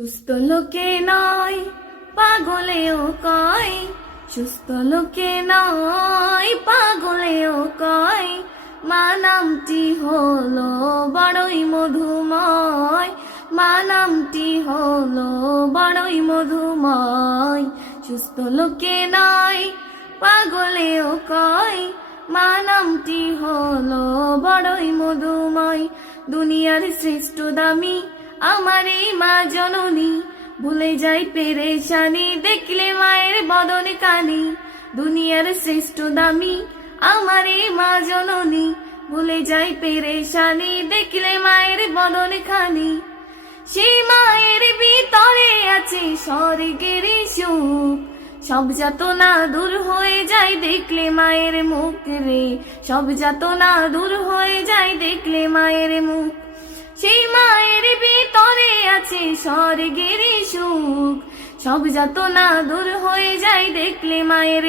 সুস্থ লোকে নয় পাগলেও কয়, সুস্থ লোকে নয় পাগলেও কয়, মা নামটি হলো বড়ই মধুময়, মা নামটি হলো বড়ই মধুময়। সুস্থ লোকে নয় পাগলেও কয়, মা নামটি হলো বড়ই মধুময়। দুনিয়ার শ্রেষ্ঠ দামি আমার এই মা জননী, ভুলে যাই পেরেশানি দেখলে মায়ের বদন কানি। দুনিয়ার শ্রেষ্ঠ দামি আমার এই মা জননী, ভুলে যাই পেরেশানি দেখলে মায়ের বদন খানি। সেই মায়ের ভিতরে আছে স্বর্গের সুখ, সব যাতনা দূর হয়ে যায় দেখলে মায়ের মুখ রে, সব যাতনা দূর হয়ে যায় দেখলে মায়ের মুখ। সেই মায়ের ভিতরে আছে স্বর্গের সুখ, সব যাতনা দূর হয়ে যায় দেখলে মায়ের